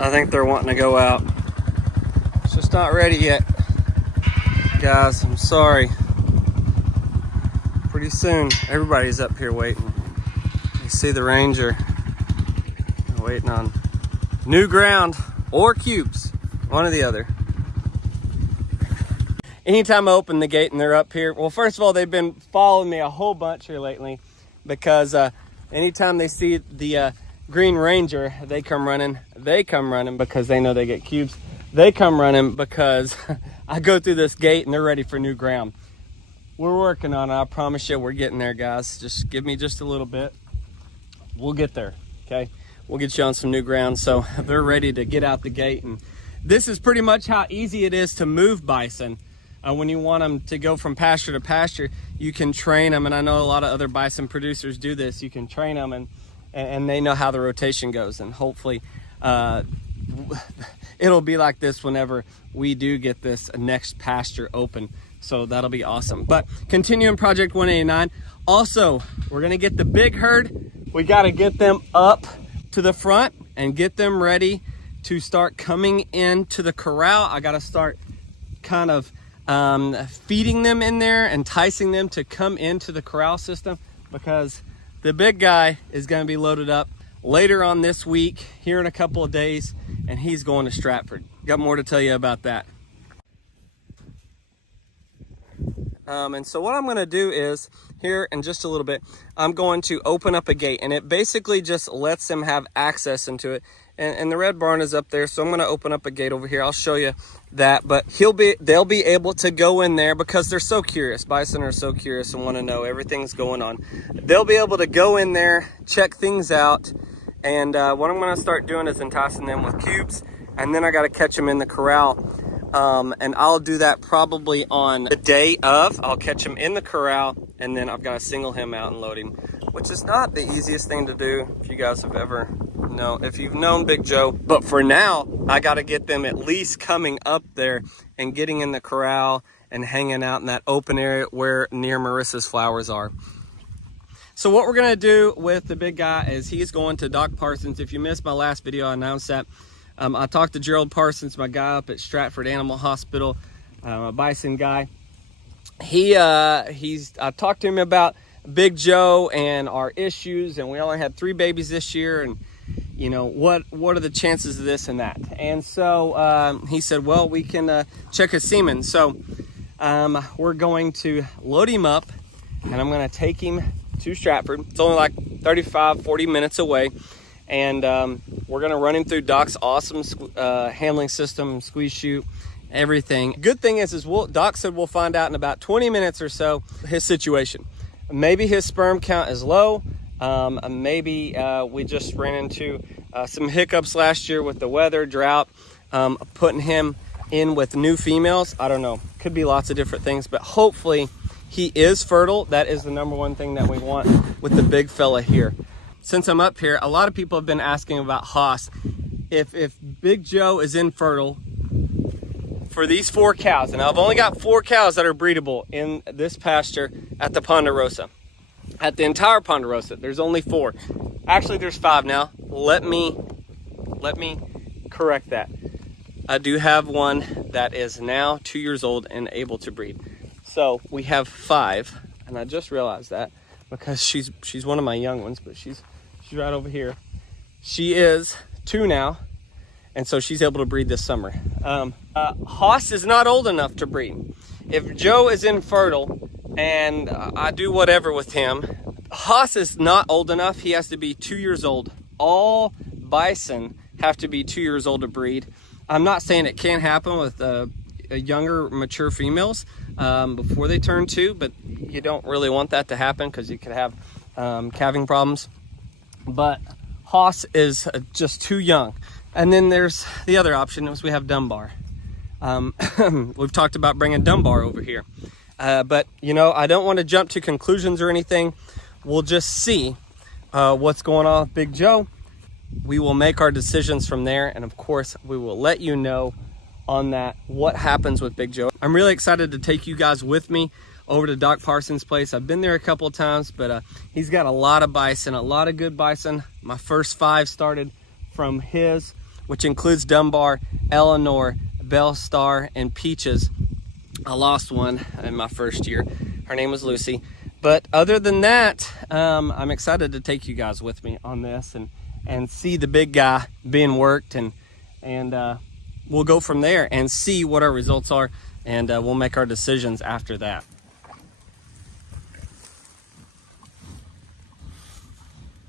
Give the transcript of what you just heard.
I think they're wanting to go out. It's just not ready yet. Guys, I'm sorry. Pretty soon, everybody's up here waiting. You see the Ranger. They're waiting on new ground or cubes, one or the other. Anytime I open the gate and they're up here, well, first of all, they've been following me a whole bunch here lately because anytime they see the Green Ranger, they come running. They come running because they know they get cubes. They come running because I go through this gate and they're ready for new ground. We're working on it. I promise you we're getting there, guys. Just give me just a little bit. We'll get there, okay? We'll get you on some new ground. So they're ready to get out the gate. And this is pretty much how easy it is to move bison. When you want them to go from pasture to pasture, you can train them. And I know a lot of other bison producers do this. You can train them and they know how the rotation goes. And hopefully it'll be like this whenever we do get this next pasture open. So that'll be awesome. But continuing Project 189. Also, we're gonna get the big herd. We gotta get them up to the front and get them ready to start coming into the corral. I gotta start kind of feeding them in there, enticing them to come into the corral system, because the big guy is gonna be loaded up later on this week, here in a couple of days, and he's going to Stratford. Got more to tell you about that. And so what I'm going to do is, here in just a little bit, I'm going to open up a gate, and it basically just lets them have access into it. And the red barn is up there, so I'm going to open up a gate over here. I'll show you that, but they'll be able to go in there because they're so curious. Bison are so curious and want to know everything's going on. They'll be able to go in there, check things out, and what I'm going to start doing is enticing them with cubes, and then I got to catch them in the corral. And I'll do that probably on the day of. I'll catch him in the corral, and then I've got to single him out and load him, which is not the easiest thing to do if you guys have ever if you've known Big Joe. But for now, I got to get them at least coming up there and getting in the corral and hanging out in that open area where near Marissa's flowers are. So what we're going to do with the big guy is he's going to Doc Parsons. If you missed my last video, I announced that. I talked to Gerald Parsons, my guy up at Stratford Animal Hospital, a bison guy. I talked to him about Big Joe and our issues, and we only had 3 babies this year, and you know, what are the chances of this and that? And so he said, well, we can check his semen. So we're going to load him up, and I'm going to take him to Stratford. It's only like 35-40 minutes away. And we're gonna run him through Doc's awesome handling system, squeeze chute, everything. Good thing is Doc said we'll find out in about 20 minutes or so his situation. Maybe his sperm count is low. Maybe we just ran into some hiccups last year with the weather, drought, putting him in with new females. I don't know, could be lots of different things, but hopefully he is fertile. That is the number one thing that we want with the big fella here. Since I'm up here, a lot of people have been asking about Haas. If Big Joe is infertile for these 4 cows, and I've only got 4 cows that are breedable in this pasture at the Ponderosa. At the entire Ponderosa, there's only 4. Actually, there's 5 now. Let me correct that. I do have one that is now 2 years old and able to breed. So we have 5, and I just realized that because she's one of my young ones, but she's right over here. She is 2 now, and so she's able to breed this summer. Haas is not old enough to breed. If Joe is infertile and I do whatever with him, Haas is not old enough. He has to be 2 years old. All bison have to be 2 years old to breed. I'm not saying it can't happen with younger mature females before they turn 2, but you don't really want that to happen because you could have calving problems. But Haas is just too young. And then there's the other option is we have Dunbar. We've talked about bringing Dunbar over here. But, you know, I don't want to jump to conclusions or anything. We'll just see what's going on with Big Joe. We will make our decisions from there. And, of course, we will let you know on that what happens with Big Joe. I'm really excited to take you guys with me over to Doc Parsons' place. I've been there a couple of times, but he's got a lot of bison, a lot of good bison. My first 5 started from his. which includes Dunbar, Eleanor, Belle Star, and Peaches. I lost one in my first year. Her name was Lucy. But other than that, I'm excited to take you guys with me on this and see the big guy being worked, and we'll go from there and see what our results are, and we'll make our decisions after that.